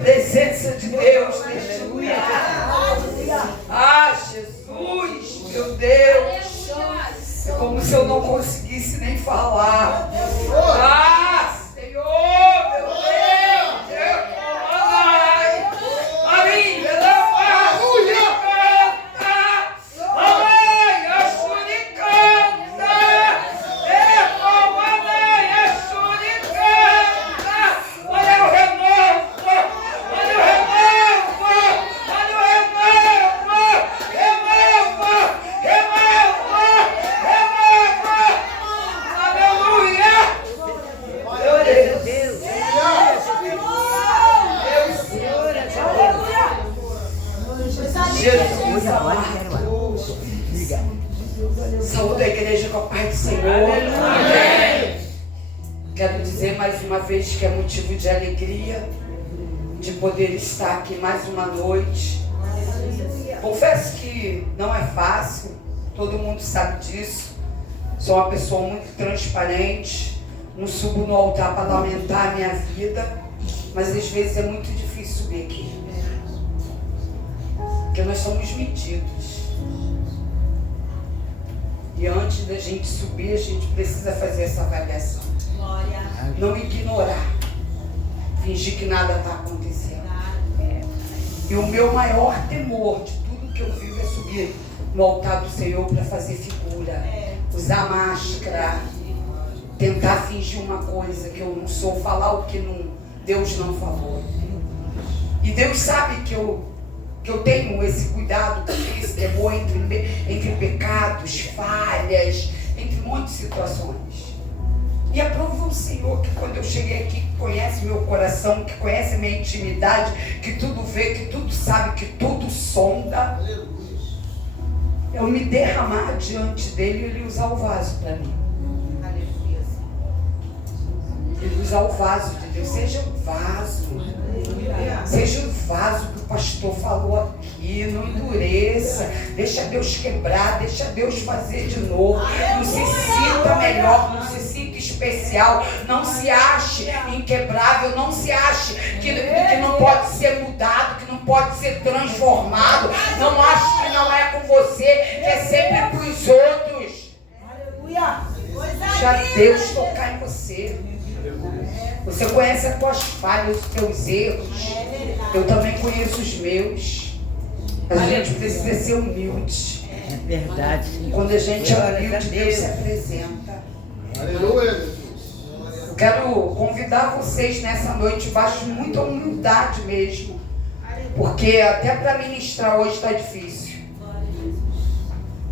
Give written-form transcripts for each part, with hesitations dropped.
Presença de Deus, aleluia. Ah, Jesus, meu Deus. É como se eu não conseguisse nem falar. Ah, Senhor, meu Deus. Jesus amado. Saúde a igreja com a paz do Senhor. Amém. Quero dizer mais uma vez que é motivo de alegria de poder estar aqui mais uma noite. Confesso que não é fácil, todo mundo sabe disso. Sou uma pessoa muito transparente, não subo no altar para lamentar a minha vida, mas às vezes é muito difícil subir aqui. Porque nós somos medidos. E antes da gente subir, a gente precisa fazer essa avaliação. Glória. Não ignorar. Fingir que nada está acontecendo. E o meu maior temor de tudo que eu vivo é subir no altar do Senhor para fazer figura. Usar máscara. Tentar fingir uma coisa que eu não sou. Falar o que não, Deus não falou. E Deus sabe que eu tenho esse cuidado, esse temor entre pecados, falhas, entre um monte de situações. E aprova o Senhor que quando eu cheguei aqui, que conhece meu coração, que conhece minha intimidade, que tudo vê, que tudo sabe, que tudo sonda, eu me derramar diante dele e ele usar o vaso para mim. Ele usar o vaso de Deus. Seja o vaso. Seja o vaso que o pastor falou aqui. Não endureça. Deixa Deus quebrar. Deixa Deus fazer de novo. Não se sinta melhor. Não se sinta especial. Não se ache inquebrável. Não se ache que não pode ser mudado. Que não pode ser transformado. Não ache que não é com você. Que é sempre para os outros. Deixa Deus tocar em você. Você conhece as tuas falhas, os teus erros. Eu também conheço os meus. A gente precisa ser humilde. É verdade. Quando a gente é humilde, Deus se apresenta. Aleluia. Eu quero convidar vocês nessa noite, baixo de muita humildade mesmo. Porque até para ministrar hoje está difícil.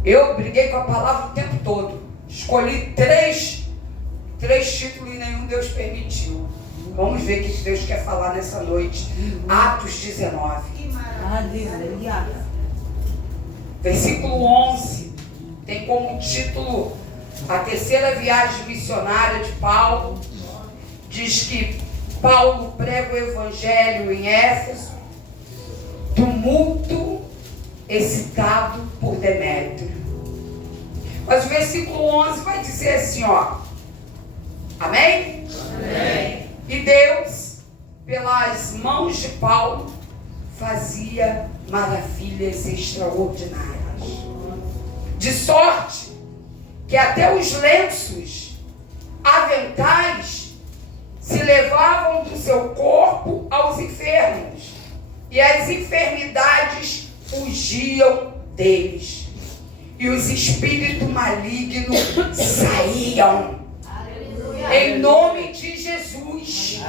Eu briguei com a palavra o tempo todo. Escolhi três títulos e nenhum Deus permitiu. Vamos ver o que Deus quer falar nessa noite. Atos 19. Aleluia. Versículo 11. Tem como título a terceira viagem missionária de Paulo. Diz que Paulo prega o evangelho em Éfeso. Tumulto excitado por Demétrio. Mas o versículo 11 vai dizer assim, ó. Amém? Amém. E Deus, pelas mãos de Paulo, fazia maravilhas extraordinárias. De sorte que até os lenços, aventais, se levavam do seu corpo aos enfermos, e as enfermidades fugiam deles, e os espíritos malignos saíam. Em nome de Jesus.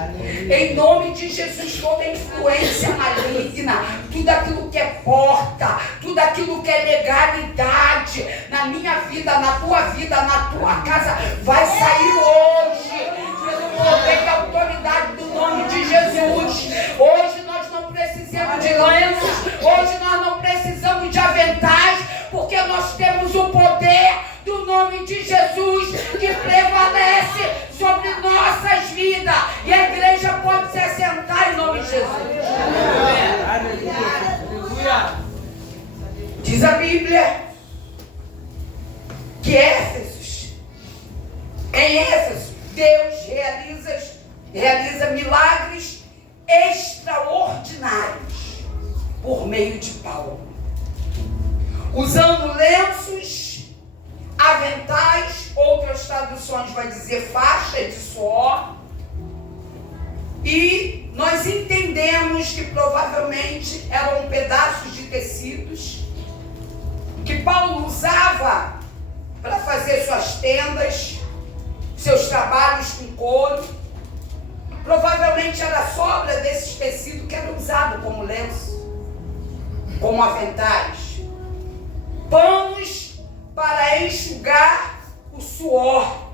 Em nome de Jesus, toda influência maligna, tudo aquilo que é porta, tudo aquilo que é legalidade na minha vida, na tua casa, vai sair hoje, pelo poder e autoridade do nome de Jesus. Hoje nós não precisamos de lenços, hoje nós não precisamos de aventais, porque nós temos o poder do nome de Jesus que prevalece sobre nossas vidas, e a igreja pode se assentar em nome de Jesus. Aleluia. Diz a Bíblia que em Éfeso, Deus realiza milagres extraordinários meio de Paulo, usando lenços, aventais, outras traduções vai dizer faixa de suor, e nós entendemos que provavelmente eram pedaços de tecidos que Paulo usava para fazer suas tendas, seus trabalhos com couro. Provavelmente era sobra desses tecidos que era usado como lenço, como aventais, panos para enxugar o suor,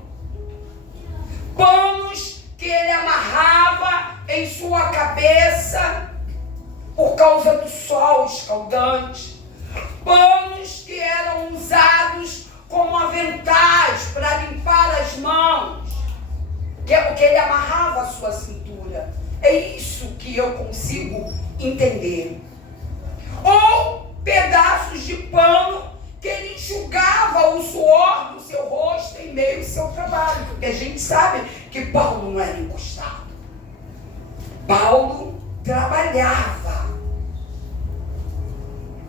panos que ele amarrava em sua cabeça por causa do sol escaldante, panos que eram usados como aventais para limpar as mãos, que é porque ele amarrava a sua cintura. É isso que eu consigo entender. Ou pedaços de pano que ele enxugava o suor do seu rosto em meio ao seu trabalho, porque a gente sabe que Paulo não era encostado. Paulo trabalhava.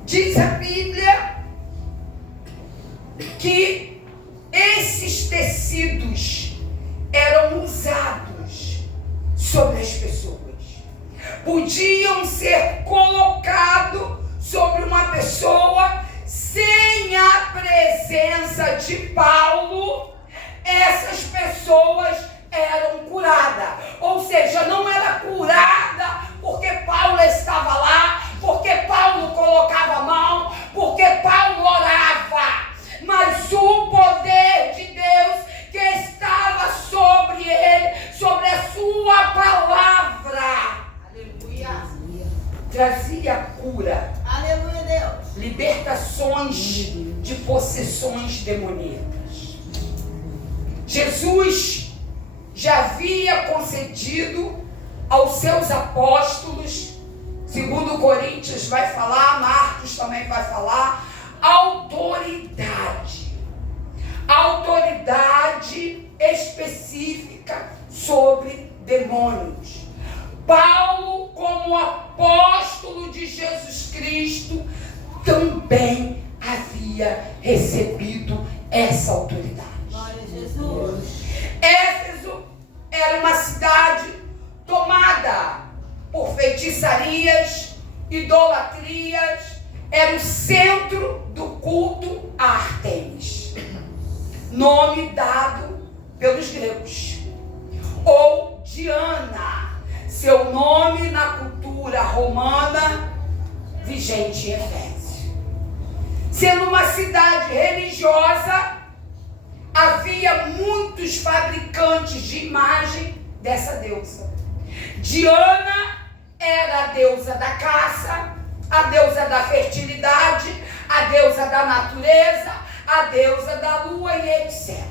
Diz a Bíblia que esses tecidos eram usados sobre as pessoas. Podiam ser colocados sobre uma pessoa sem a presença de Paulo. Essas pessoas eram curadas. Ou seja, não era curada porque Paulo estava lá, porque Paulo colocava a mão, porque Paulo orava, mas o poder de Deus que estava sobre ele, sobre a sua palavra, Aleluia. trazia cura, Aleluia, Deus. libertações de possessões demoníacas. Jesus já havia concedido aos seus apóstolos, segundo Coríntios vai falar, Marcos também vai falar, autoridade específica sobre demônios. Paulo, como apóstolo de Jesus Cristo, também havia recebido essa autoridade. Glória a Jesus. Éfeso era uma cidade tomada por feitiçarias, idolatrias, era o centro do culto a Ártemis, nome dado pelos gregos, ou Diana, seu nome na cultura romana vigente em Efésio. Sendo uma cidade religiosa, havia muitos fabricantes de imagem dessa deusa. Diana era a deusa da caça, a deusa da fertilidade, a deusa da natureza, a deusa da lua e etc.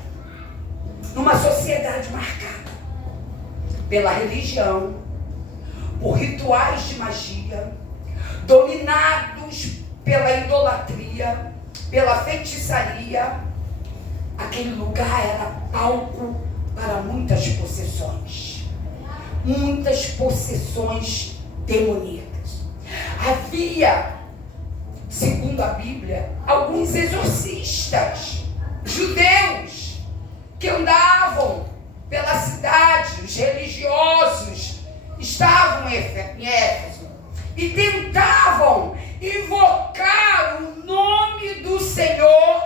Numa sociedade marcada pela religião, por rituais de magia, dominados pela idolatria, pela feitiçaria, aquele lugar era palco para muitas possessões demoníacas. Havia, segundo a Bíblia, alguns exorcistas judeus que andavam pela cidade, os religiosos estavam em Éfeso e tentavam invocar o nome do Senhor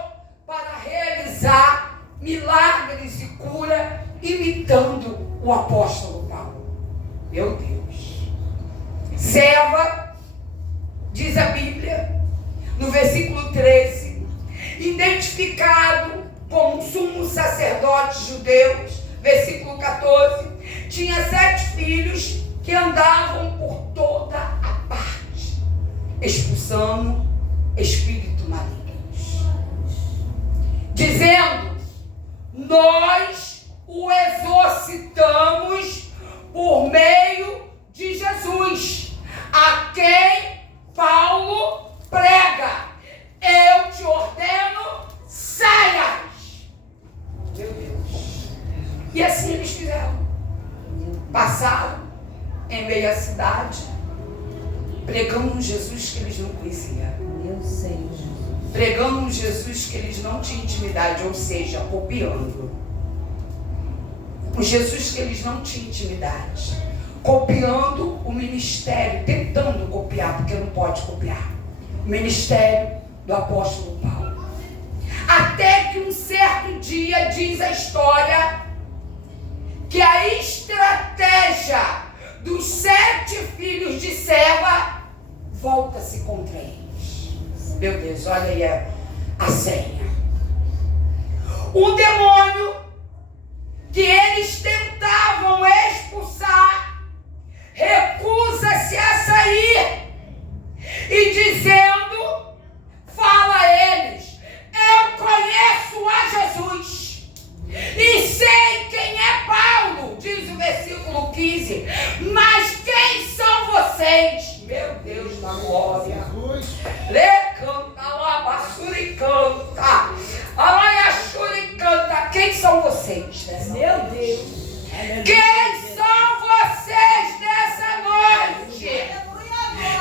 para realizar milagres e cura, imitando o apóstolo Paulo. Meu Deus. Zeva, diz a Bíblia, no versículo 13, identificado como sumo sacerdote judeu, versículo 14, tinha 7 filhos que andavam por toda a parte, expulsando espíritos malignos, dizendo: nós o exorcitamos por meio de Jesus, a quem Paulo prega. Eu te ordeno, saias. Meu Deus. E assim eles fizeram. Passaram em meio à cidade, pregando um Jesus que eles não conheciam. Meu Senhor Jesus. Pregando um Jesus que eles não tinham intimidade, ou seja, copiando. Um Jesus que eles não tinham intimidade. Copiando o ministério, tentando copiar, porque não pode copiar. O ministério do apóstolo Paulo. Até que um certo dia, diz a história, que a estratégia dos 7 filhos de Seva volta-se contra eles. Meu Deus, olha aí a senha. O demônio que eles tentavam expulsar recusa-se a sair e dizendo, fala a eles, eu conheço a Jesus e sei quem é Paulo, diz o versículo 15, mas quem são vocês? Meu Deus da glória. Lecanta, labaçuricanta, alaiaxuricanta. Quem são vocês dessa Meu noite? Deus. Quem são vocês dessa noite?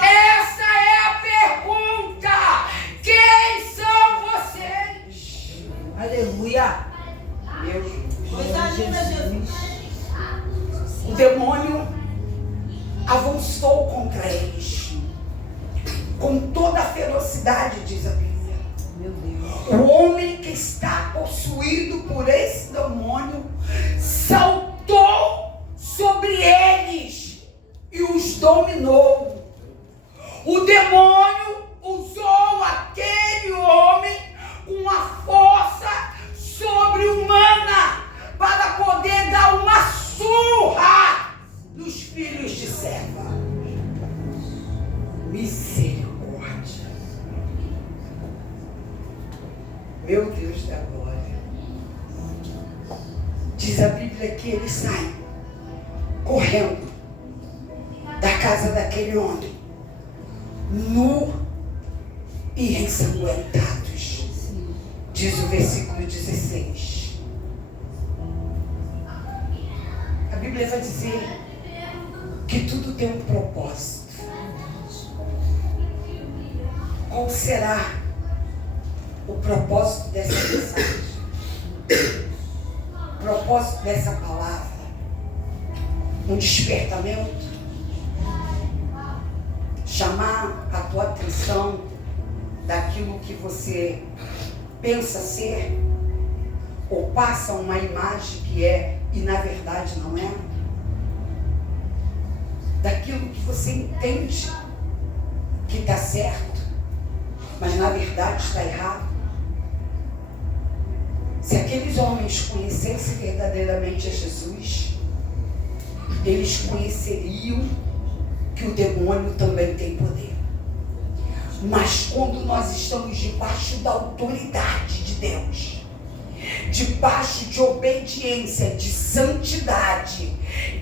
Essa é a pergunta. Quem são vocês? Aleluia. Meu Deus. Coisa linda, Jesus. O demônio avançou contra eles com toda a ferocidade, diz a Bíblia. Meu Deus. O homem que está possuído por esse demônio saltou sobre eles e os dominou. O demônio usou aquele homem com uma força sobre-humana para poder dar uma surra nos filhos de Seva. Misericórdia. Meu Deus da glória. Diz a Bíblia que eles saem correndo da casa daquele homem, nu e ensanguentados. Diz o versículo 16. A Bíblia vai dizer que tudo tem um propósito. Qual será o propósito dessa mensagem? O propósito dessa palavra? Um despertamento? Chamar a tua atenção daquilo que você pensa ser? Ou passa uma imagem que é e na verdade não é? Daquilo que você entende que está certo, mas na verdade está errado. Se aqueles homens conhecessem verdadeiramente a Jesus, eles conheceriam que o demônio também tem poder. Mas quando nós estamos debaixo da autoridade de Deus, debaixo de obediência, de santidade,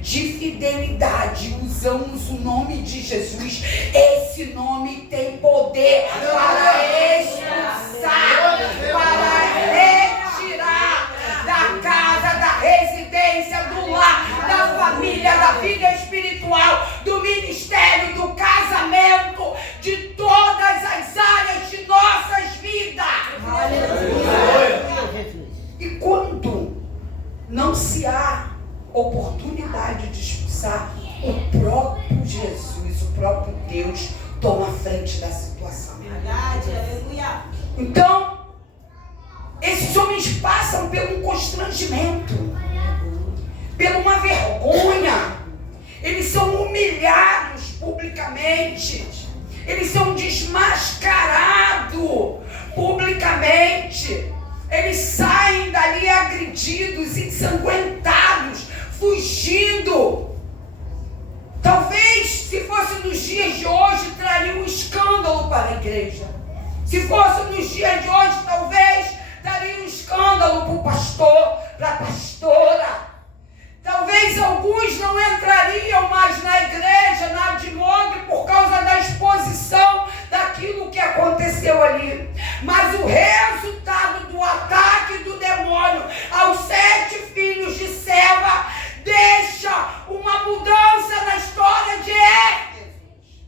de fidelidade, usamos o nome de Jesus, esse nome tem poder para expulsar, para retirar da casa, da residência, do lar, da família, da vida espiritual, do ministério, do casamento, de todas as áreas de nossas vidas. E quando não se há oportunidade de expulsar, o próprio Jesus, o próprio Deus, toma a frente da situação. Verdade, aleluia. Então, esses homens passam por um constrangimento, por uma vergonha. Eles são humilhados publicamente. Eles são desmascarados publicamente. Eles saem dali agredidos, ensanguentados, fugindo. Talvez, se fosse nos dias de hoje, traria um escândalo para a igreja. Se fosse nos dias de hoje, talvez traria um escândalo para o pastor, para a pastora. Talvez alguns não entrariam mais na igreja, na Admog, por causa da exposição daquilo que aconteceu ali. Mas o resultado do ataque do demônio aos 7 filhos de Seva deixa uma mudança na história de Éfeso.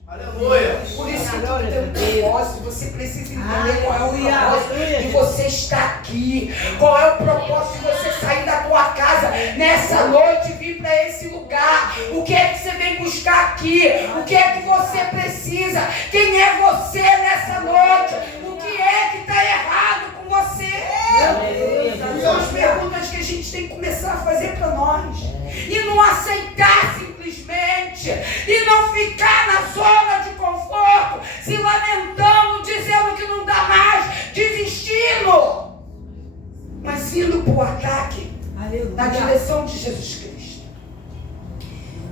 Aleluia. tu tem um propósito, você precisa entender qual é o Aleluia. propósito de você estar aqui. Qual é o propósito de você sair da tua casa nessa noite e vir para esse lugar. O que é que você vem buscar aqui? O que é que você precisa? Quem é você nessa noite? O que é que está errado com você? São as perguntas que a gente tem que começar a fazer para nós. E não aceitar simplesmente. E não ficar na zona de conforto, se lamentando, dizendo que não dá mais, desistindo. Mas indo para o ataque, na direção de Jesus Cristo.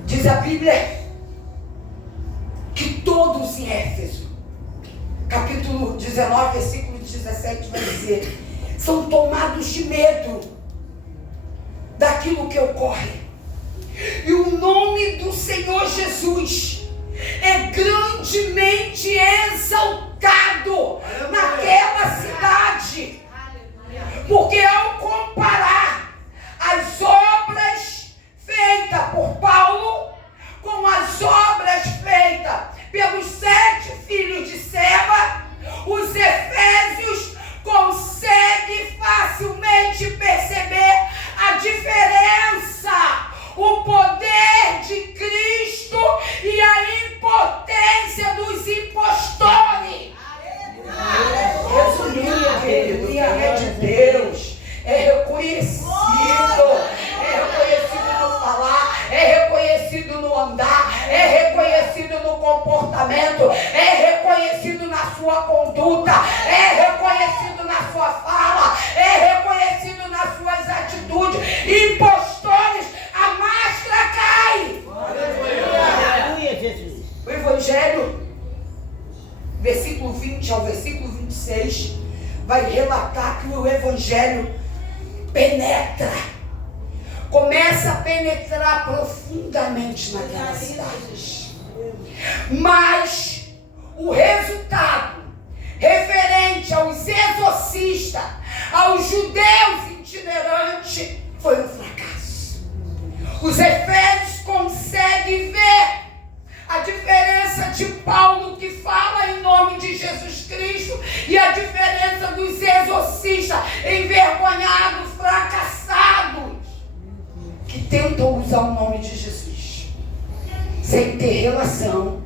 Diz a Bíblia que todos em Éfeso, capítulo 19, versículo 17, vai dizer: são tomados de medo daquilo que ocorre. E o nome do Senhor Jesus é grandemente exaltado naquela cidade. Porque ao comparar as obras feitas por Paulo com as obras feitas pelos 7 filhos de Seba, os efésios conseguem facilmente perceber a diferença, o poder de Cristo e a impotência dos impostores. Resumindo, querido, quem é de Deus é reconhecido no falar, é reconhecido no andar, é reconhecido no comportamento, é reconhecido na sua conduta, é reconhecido na sua fala, é reconhecido nas suas atitudes. Impostores, a máscara cai. Aleluia, Jesus. O Evangelho, versículo 20 ao versículo 26, vai relatar que o Evangelho penetra, começa a penetrar profundamente naquela cidade. Mas o resultado referente aos exorcistas, aos judeus itinerantes, foi um fracasso. Os efésios conseguem ver a diferença de Paulo, que fala em nome de Jesus Cristo, e a diferença dos exorcistas envergonhados, fracassados, que tentam usar o nome de Jesus sem ter relação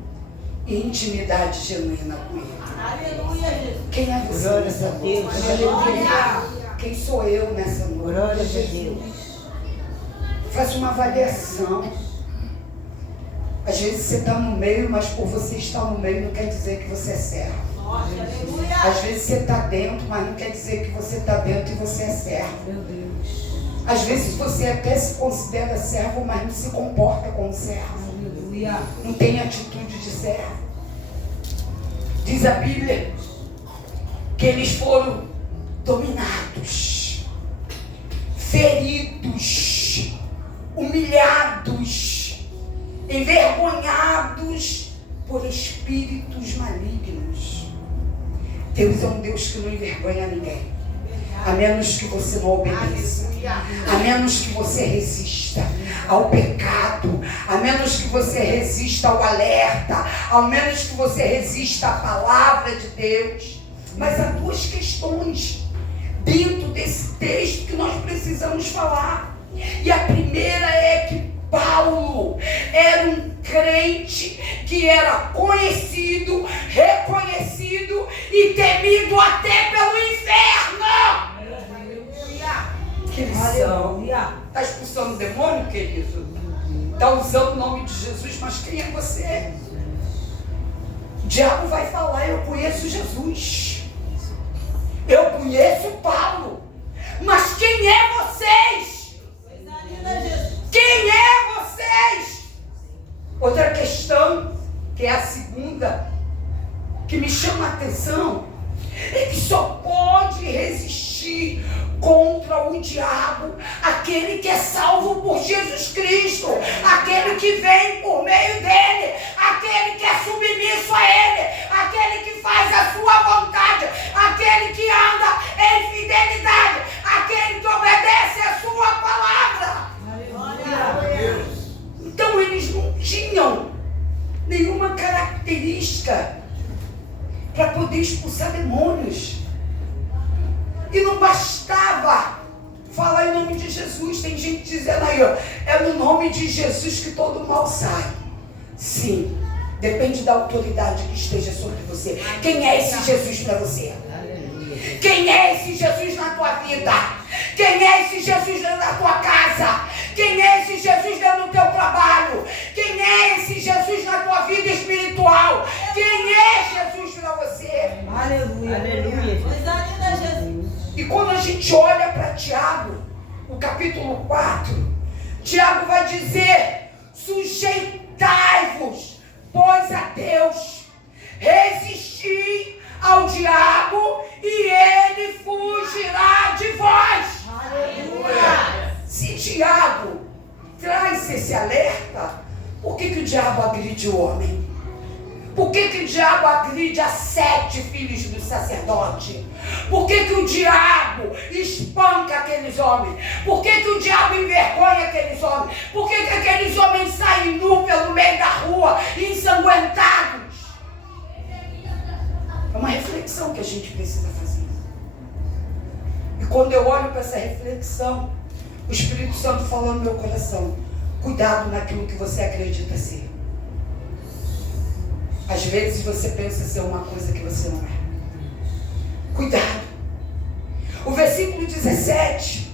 e intimidade genuína com ele. Aleluia, Jesus. Quem é você Glória nessa a Deus. noite? Aleluia. Quem sou eu nessa noite? Glória a Deus. Faz uma avaliação. Às vezes você está no meio, mas por você estar no meio não quer dizer que você é servo. Nossa, aleluia. Às vezes você está dentro, mas não quer dizer que você está dentro e você é servo. Meu Deus. Às vezes você até se considera servo, mas não se comporta como servo. Aleluia. Não tem atitude de servo. Diz a Bíblia que eles foram dominados, feridos, humilhados, envergonhados por espíritos malignos. Deus é um Deus que não envergonha ninguém, a menos que você não obedeça, a menos que você resista ao pecado, a menos que você resista ao alerta, ao menos que você resista à palavra de Deus. Mas há duas questões dentro desse texto que nós precisamos falar. E a primeira é que Paulo era um crente que era conhecido, reconhecido e temido até pelo inferno. Que lição! Aleluia. Está expulsando o demônio, querido? Está usando o nome de Jesus, mas quem é você? O diabo vai falar: eu conheço Jesus, eu conheço Paulo, mas quem é vocês? Coisa linda, Jesus. Quem é vocês? Outra questão, que é a segunda, que me chama a atenção, é que só pode resistir contra o diabo aquele que é salvo por Jesus Cristo, aquele que vem por meio dele, aquele que é submisso a ele, aquele que faz a sua vontade, aquele que anda em fidelidade, aquele que obedece a sua palavra. Aleluia. Então eles não tinham nenhuma característica para poder expulsar demônios. E não bastava falar em nome de Jesus. Tem gente dizendo aí, ó, é no nome de Jesus que todo mal sai. Sim, depende da autoridade que esteja sobre você. Quem é esse Jesus para você? Quem é esse Jesus na tua vida? Quem é esse Jesus dentro da tua casa? Quem é esse Jesus dentro do teu trabalho? Quem é esse Jesus na tua vida espiritual? Quem é Jesus para você? Aleluia. Aleluia. Coisa linda, Jesus. E quando a gente olha para Tiago, no capítulo 4, Tiago vai dizer: sujeitai-vos, pois a Deus, resisti ao diabo e ele fugirá de vós. Aleluia. Se Tiago traz esse alerta, por que o diabo agride o homem? Por que o diabo agride as 7 filhos do sacerdote? Por que o diabo espanca aqueles homens? Por que o diabo envergonha aqueles homens? Por que aqueles homens saem nu pelo meio da rua, ensanguentados? É uma reflexão que a gente precisa fazer. E quando eu olho para essa reflexão, o Espírito Santo fala no meu coração: cuidado naquilo que você acredita ser. Às vezes você pensa ser uma coisa que você não é. Cuidado. O versículo 17,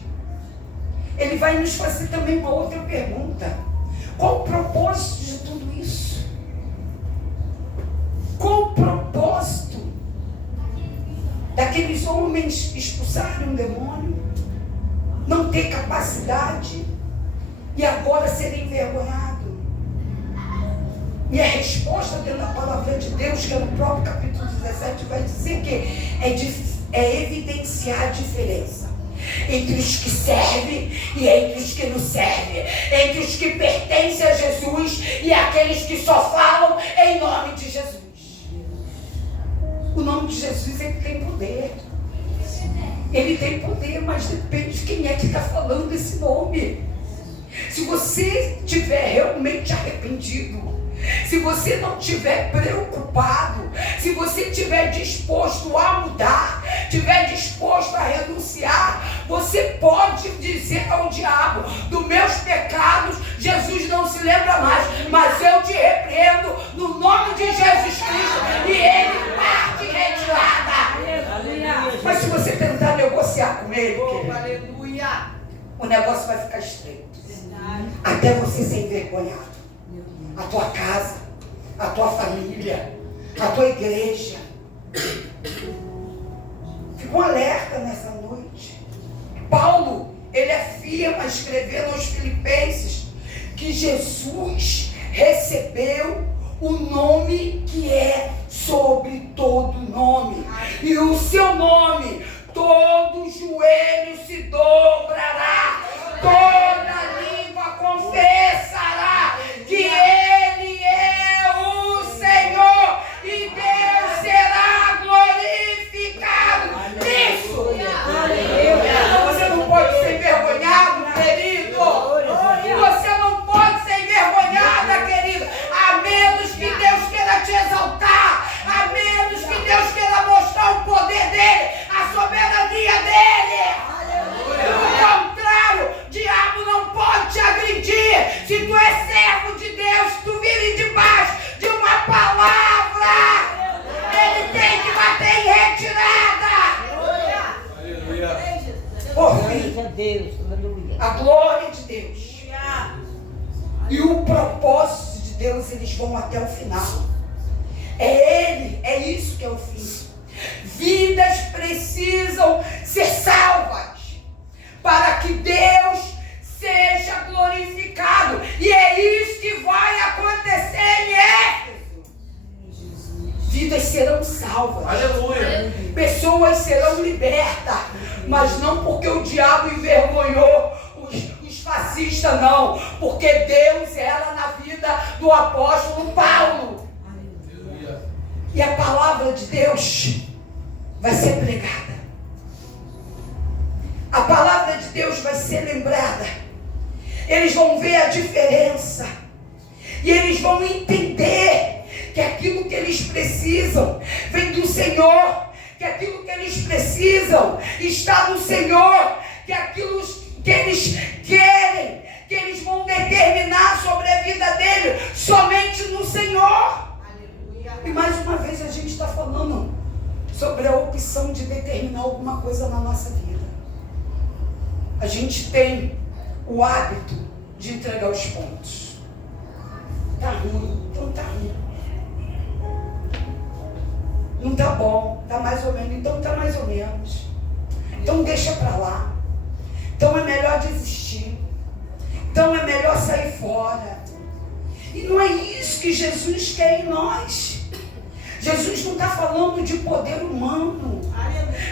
ele vai nos fazer também uma outra pergunta: qual o propósito de tudo isso? Qual o propósito daqueles homens expulsarem um demônio, não ter capacidade e agora serem envergonhados? E a resposta dentro da palavra de Deus, que é no próprio capítulo 17, vai dizer que é evidenciar a diferença entre os que servem e entre os que não servem, entre os que pertencem a Jesus e aqueles que só falam em nome de Jesus. O nome de Jesus, ele tem poder. Ele tem poder, mas depende de quem é que está falando esse nome. Se você estiver realmente arrependido, se você não estiver preocupado, se você estiver disposto a mudar, estiver disposto a renunciar, você pode dizer ao diabo: dos meus pecados Jesus não se lembra mais, mas eu te repreendo no nome de Jesus Cristo, e ele parte retirada. Mas se você tentar negociar com ele, querido, o negócio vai ficar estreito, até você ser envergonhado. A tua casa, a tua família, a tua igreja. Fica um alerta nessa noite. Paulo, ele afirma, escrevendo aos Filipenses, que Jesus recebeu o nome que é sobre todo nome. E o seu nome, todo joelho se dobrará, toda língua confessará que Ele é o Senhor e Deus será glorificado nisso. Então você não pode ser envergonhado, querido. Você não pode ser envergonhada, querido, a menos que Deus queira te exaltar, a menos que Deus queira mostrar o poder dele, a soberania dele. No contrário, o diabo não pode te agredir. Se tu és servo de Deus, se tu vive debaixo de uma palavra, ele tem que bater em retirada. Por fim, Glória a Deus. Aleluia. a glória de Deus e o propósito de Deus, eles vão até o final. É Ele, é isso que é o fim. Vidas precisam ser salvas para que Deus seja glorificado. E é isso que vai acontecer em Éfeso. Vidas serão salvas. Aleluia. Pessoas serão libertas. Mas não porque o diabo envergonhou os fascistas, não. Porque Deus era na vida do apóstolo Paulo. Aleluia. E a palavra de Deus vai ser pregada. A palavra de Deus vai ser lembrada. Eles vão ver a diferença. E eles vão entender que aquilo que eles precisam vem do Senhor, que aquilo que eles precisam está no Senhor, que aquilo que eles querem, que eles vão determinar sobre a vida dele, somente no Senhor. E mais uma vez a gente está falando sobre a opção de determinar alguma coisa na nossa vida. A gente tem o hábito de entregar os pontos. Tá ruim, então tá ruim. Não tá bom, tá mais ou menos, então tá mais ou menos. Então deixa pra lá. Então é melhor desistir. Então é melhor sair fora. E não é isso que Jesus quer em nós. Jesus não está falando de poder humano.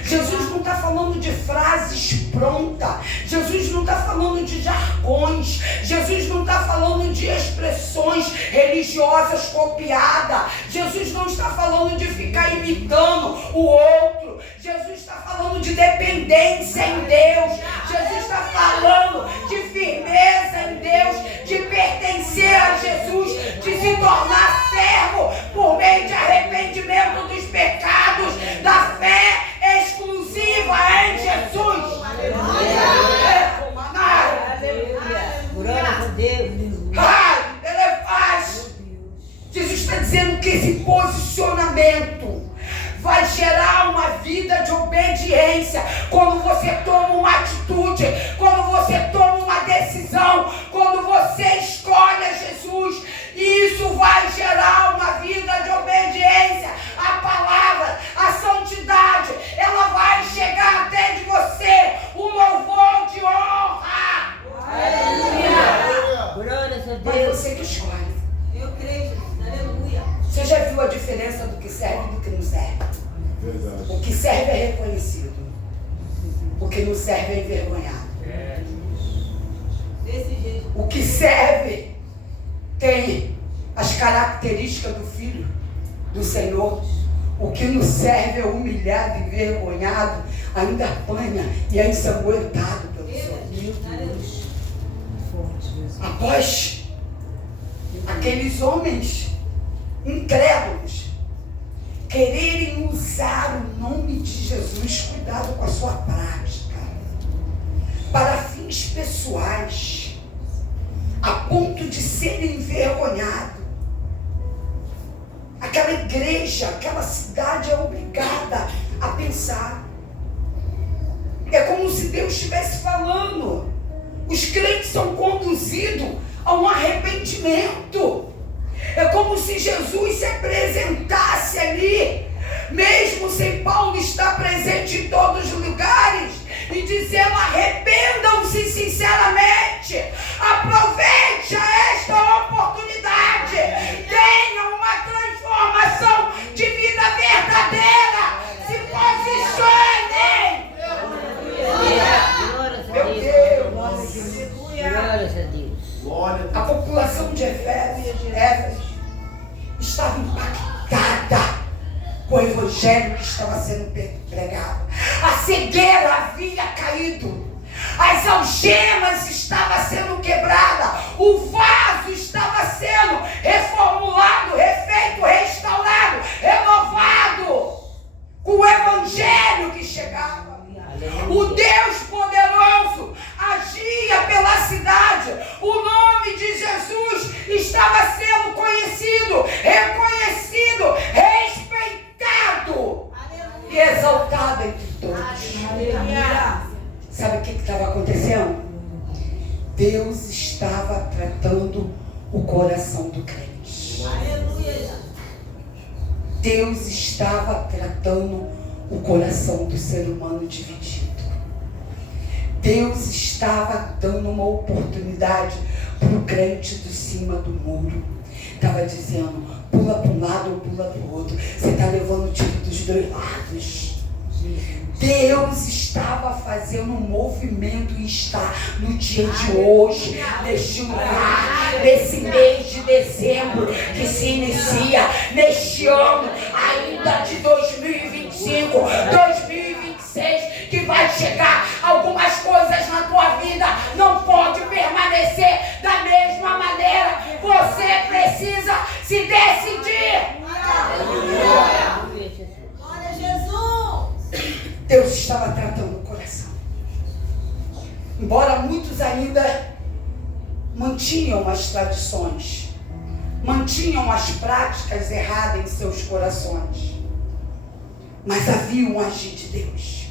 Jesus não está falando de frases prontas. Jesus não está falando de jargões. Jesus não está falando de expressões religiosas copiadas. Jesus não está falando de ficar imitando o outro. Jesus está falando de dependência em Deus. Jesus está falando de firmeza em Deus, de pertencer a Jesus, de se tornar servo por meio de arrependimento dos pecados, da fé exclusiva em Jesus. Aleluia. Glória a Deus. Ele é faz. Jesus está dizendo que esse posicionamento vai gerar uma vida de obediência. Quando você toma uma atitude, quando você toma uma decisão, quando você escolhe a Jesus, isso vai gerar uma vida de obediência. A palavra, a santidade, ela vai chegar até de você um louvor de honra. Aleluia. Glória a Mas Deus. você que escolhe. Eu creio, Jesus. Aleluia. Você já viu a diferença do que serve e do que não serve? Verdade. O que serve é reconhecido. O que não serve é envergonhado. Desse jeito. O que serve tem as características do Filho do Senhor. O que não serve é humilhado, envergonhado, ainda apanha e é ensanguentado pelo Senhor. Após aqueles homens incrédulos quererem usar o nome de Jesus, cuidado com a sua prática, para fins pessoais, a ponto de serem envergonhados. Aquela igreja, aquela cidade é obrigada a pensar. É como se Deus estivesse falando. Os crentes são conduzidos a um arrependimento. É como se Jesus se apresentasse ali, mesmo sem Paulo estar presente em todos os lugares, e dizendo: arrependam-se sinceramente, aproveite esta oportunidade, tenham uma transformação de vida verdadeira, se posicionem. Meu Deus! Glória a Deus. Glória a A Deus. população de Éfeso estava impactada com o evangelho que estava sendo pregado. A cegueira havia caído, as algemas estavam sendo quebradas, o vaso estava sendo reformulado, refeito, restaurado, renovado, com o evangelho que chegava. O Deus poderoso agia pela cidade. O nome de Jesus estava sendo conhecido, reconhecido, respeitado e exaltado entre todos. Aleluia. Sabe o que estava acontecendo? Deus estava tratando o coração do crente. Aleluia. Deus estava tratando o coração do ser humano dividido. Deus estava dando uma oportunidade para o crente do cima do muro. Estava dizendo: pula para um lado ou pula para o outro. Você está levando tiro dos dois lados. Deus estava fazendo um movimento e está no dia de hoje, neste lugar, nesse mês de dezembro que se inicia, neste ano ainda de 2025, 2026, que vai chegar. Algumas coisas na tua vida não pode permanecer da mesma maneira. Você precisa se decidir. Aleluia, Jesus. Glória a Jesus. Deus estava tratando o coração. Embora muitos ainda mantinham as tradições, mantinham as práticas erradas em seus corações, mas havia um agir de Deus.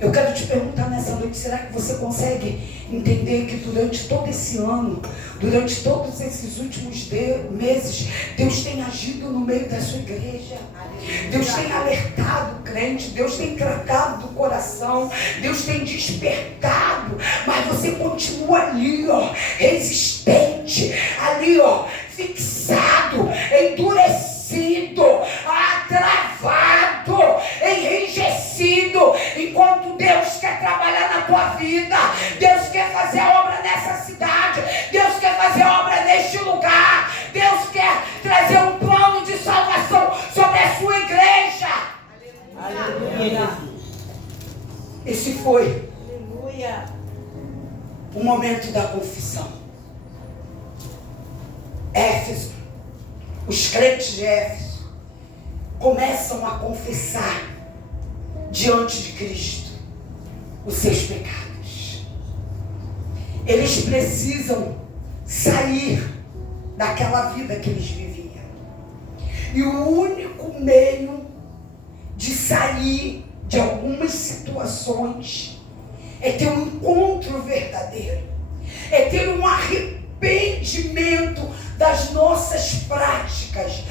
Eu quero te perguntar nessa noite, será que você consegue entender que durante todo esse ano, durante todos esses últimos meses, Deus tem agido no meio da sua igreja? Deus tem alertado o crente, Deus tem tratado do coração, Deus tem despertado, mas você continua ali, resistente, ali, fixado, endurecido, travado, enrijecido, enquanto Deus quer trabalhar na tua vida, Deus quer fazer a obra nessa cidade, Deus quer fazer a obra neste lugar, Deus quer trazer um plano de salvação sobre a sua igreja. Aleluia, Jesus. Esse foi Aleluia. o momento da confissão. Éfeso, os crentes de Éfeso começam a confessar diante de Cristo os seus pecados. Eles precisam sair daquela vida que eles viviam. E o único meio de sair de algumas situações é ter um encontro verdadeiro, é ter um arrependimento das nossas práticas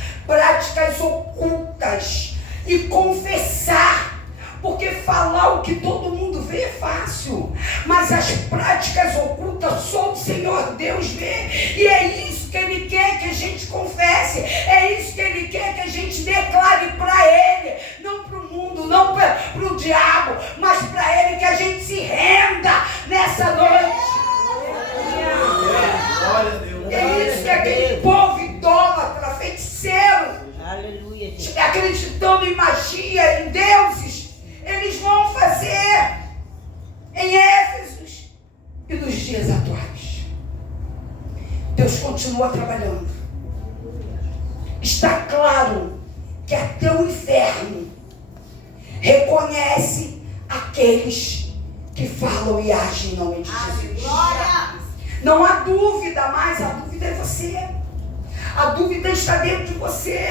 ocultas e confessar, porque falar o que todo mundo vê é fácil, mas as práticas ocultas só o Senhor Deus vê, e é isso que Ele quer que a gente confesse, é isso que Ele quer que a gente declare para Ele, não para o mundo, não para o diabo, mas para Ele, que a gente se renda nessa noite. Glória a Deus. É isso que aquele povo idólatra, feiticeiro, Aleluia, Jesus. acreditando em magia, em deuses, eles vão fazer em Éfeso e nos dias atuais. Deus continua trabalhando. Está claro que até o inferno reconhece aqueles que falam e agem em nome de Jesus. Glória. Não há dúvida mais, a dúvida é você. A dúvida está dentro de você.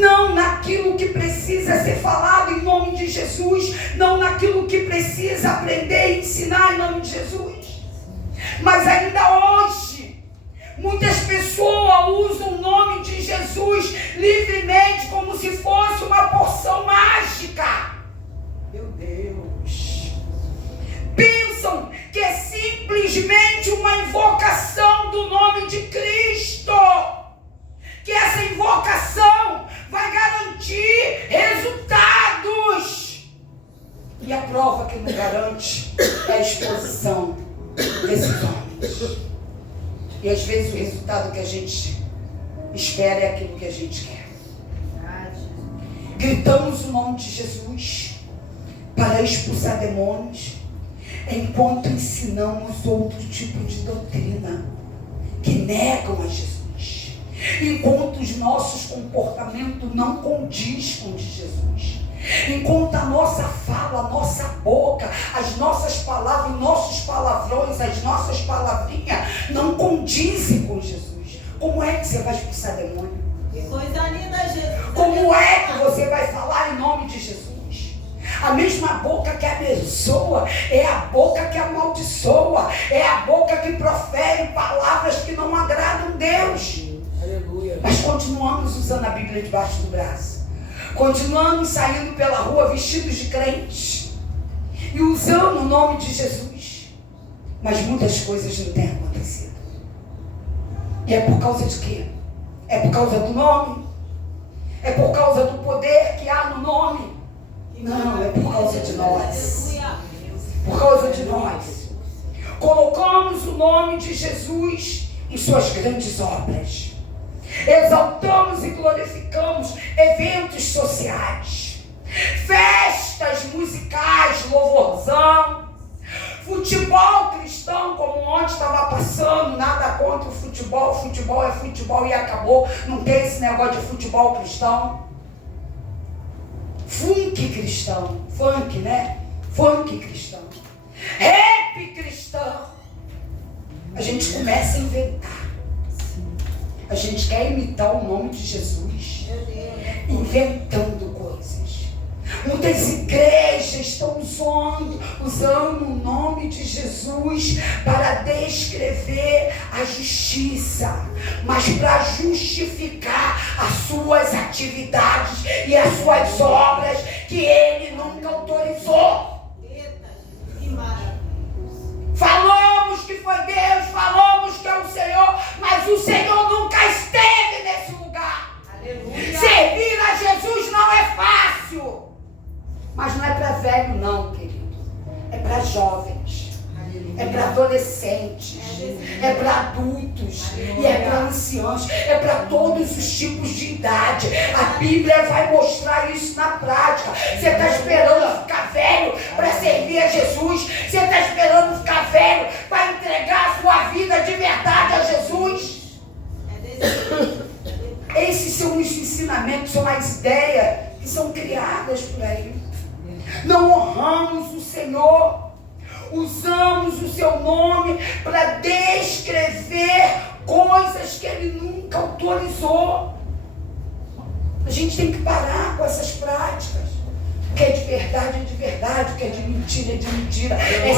Não naquilo que precisa ser falado em nome de Jesus, não naquilo que precisa aprender e ensinar em nome de Jesus. Mas ainda hoje, muitas pessoas usam o nome de Jesus livremente como se fosse uma porção mágica. Meu Deus. Pensam que é simplesmente uma invocação do nome de Cristo, que essa invocação vai garantir resultados. E a prova que não garante é a exposição desses homens. E às vezes o resultado que a gente espera é aquilo que a gente quer. Gritamos o nome de Jesus para expulsar demônios, enquanto ensinamos outro tipo de doutrina que negam a Jesus, enquanto os nossos comportamentos não condiz com o de Jesus, enquanto a nossa fala, a nossa boca, as nossas palavras, nossos palavrões, as nossas palavrinhas não condizem com Jesus. Como é que você vai expulsar demônio? Que coisa linda, Jesus. Como é que você vai falar em nome de Jesus? A mesma boca que abençoa é a boca que amaldiçoa, é a boca que profere palavras que não agradam a Deus. Aleluia. Mas continuamos usando a Bíblia debaixo do braço, continuamos saindo pela rua vestidos de crentes e usando o nome de Jesus, mas muitas coisas não têm acontecido. E é por causa de quê? É por causa do nome? É por causa do poder que há no nome? Não, é por causa de nós. Aleluia. Por causa de nós. Colocamos o nome de Jesus em suas grandes obras. Exaltamos e glorificamos eventos sociais, festas musicais, louvorzão, futebol cristão, cristão, como ontem estava passando, nada contra o futebol é futebol e acabou. Não tem esse negócio de futebol cristão. Funk cristão, funk, né? Funk cristão. Rap cristão. A gente começa a inventar. A gente quer imitar o nome de Jesus, inventando coisas. Muitas igrejas estão usando o nome de Jesus para descrever a justiça, mas para justificar as suas atividades e as suas obras que ele nunca autorizou. Que maravilha. Falamos que foi Deus, falamos que é o Senhor, mas o Senhor nunca esteve nesse lugar. Aleluia. Servir a Jesus não é fácil. Mas não é para velho não, querido. É para jovens. É para adolescentes. É para adultos. E é para anciãos. É para todos os tipos de idade. A Bíblia vai mostrar isso na prática. Você está esperando ficar velho para servir a Jesus? Você está esperando ficar velho para entregar a sua vida de verdade a Jesus? Esses são os ensinamentos, são as ideias que são criadas por aí. Não honramos o Senhor, usamos o seu nome para descrever coisas que ele nunca autorizou. A gente tem que parar com essas práticas. O que é de verdade é de verdade, o que é de mentira é de mentira.